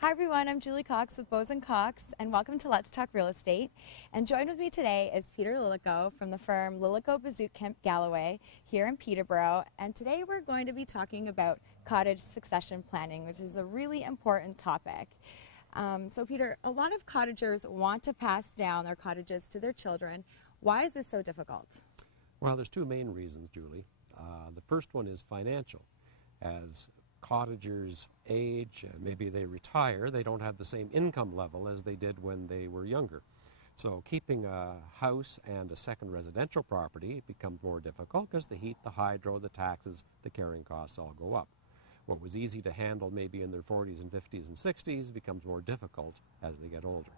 Hi everyone, I'm Julie Cox with Bose & Cox, and welcome to Let's Talk Real Estate. And joined with me today is Peter Lillico from the firm Lillico Kemp Galloway here in Peterborough. And today we're going to be talking about cottage succession planning, which is a really important topic. So Peter, a lot of cottagers want to pass down their cottages to their children. Why is this so difficult? Well, there's two main reasons, Julie. The first one is financial. As cottagers age, maybe they retire, they don't have the same income level as they did when they were younger. So keeping a house and a second residential property becomes more difficult because the heat, the hydro, the taxes, the carrying costs all go up. What was easy to handle maybe in their 40s and 50s and 60s becomes more difficult as they get older.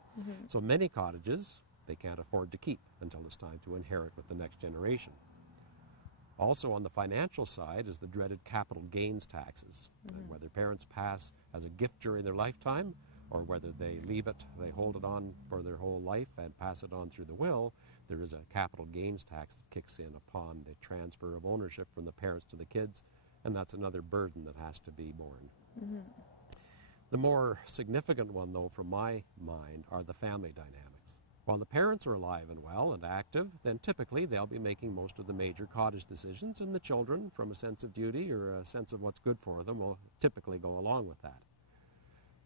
So many cottages they can't afford to keep until it's time to inherit with the next generation. Also on the financial side is the dreaded capital gains taxes. And whether parents pass as a gift during their lifetime or whether they leave it, they hold it on for their whole life and pass it on through the will, there is a capital gains tax that kicks in upon the transfer of ownership from the parents to the kids, and that's another burden that has to be borne. The more significant one, though, from my mind, are the family dynamics. While the parents are alive and well and active, then typically they'll be making most of the major cottage decisions, and the children, from a sense of duty or a sense of what's good for them, will typically go along with that.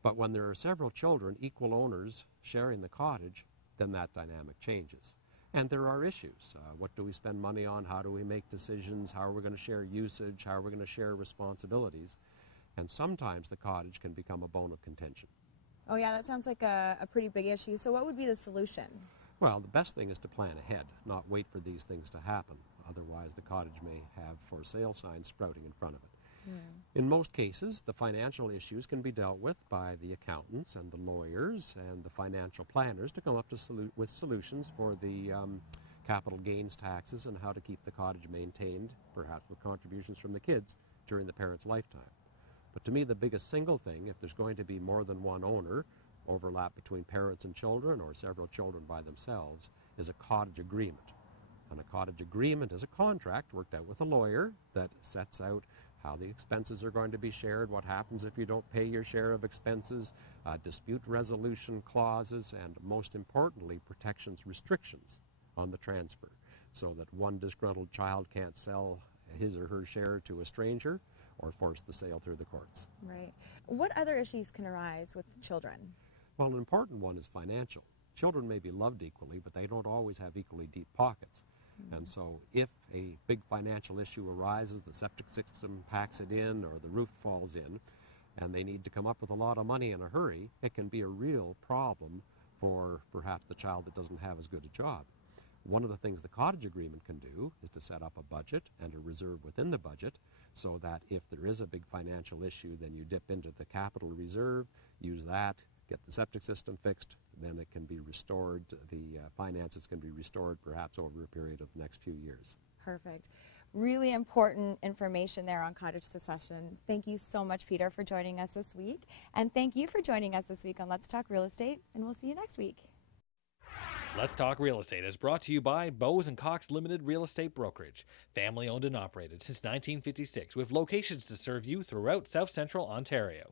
But when there are several children, equal owners, sharing the cottage, then that dynamic changes. And there are issues. What do we spend money on? How do we make decisions? How are we going to share usage? How are we going to share responsibilities? And sometimes the cottage can become a bone of contention. Oh yeah, that sounds like a pretty big issue. So what would be the solution? Well, the best thing is to plan ahead, not wait for these things to happen. Otherwise, the cottage may have for sale signs sprouting in front of it. In most cases, the financial issues can be dealt with by the accountants and the lawyers and the financial planners to come up with solutions for the capital gains taxes and how to keep the cottage maintained, perhaps with contributions from the kids during the parents' lifetime. But to me, the biggest single thing, if there's going to be more than one owner, overlap between parents and children or several children by themselves, is a cottage agreement. And a cottage agreement is a contract worked out with a lawyer that sets out how the expenses are going to be shared, what happens if you don't pay your share of expenses, dispute resolution clauses, and most importantly, restrictions on the transfer, so that one disgruntled child can't sell his or her share to a stranger or force the sale through the courts. Right. What other issues can arise with children? Well, an important one is financial. Children may be loved equally, but they don't always have equally deep pockets. And so if a big financial issue arises, the septic system packs it in or the roof falls in, and they need to come up with a lot of money in a hurry, it can be a real problem for perhaps the child that doesn't have as good a job. One of the things the cottage agreement can do is to set up a budget and a reserve within the budget so that if there is a big financial issue, then you dip into the capital reserve, use that, get the septic system fixed, then it can be restored, the finances can be restored perhaps over a period of the next few years. Perfect. Really important information there on cottage succession. Thank you so much, Peter, for joining us this week. And thank you for joining us this week on Let's Talk Real Estate, and we'll see you next week. Let's Talk Real Estate is brought to you by Bose & Cox Limited Real Estate Brokerage, family owned and operated since 1956, with locations to serve you throughout South Central Ontario.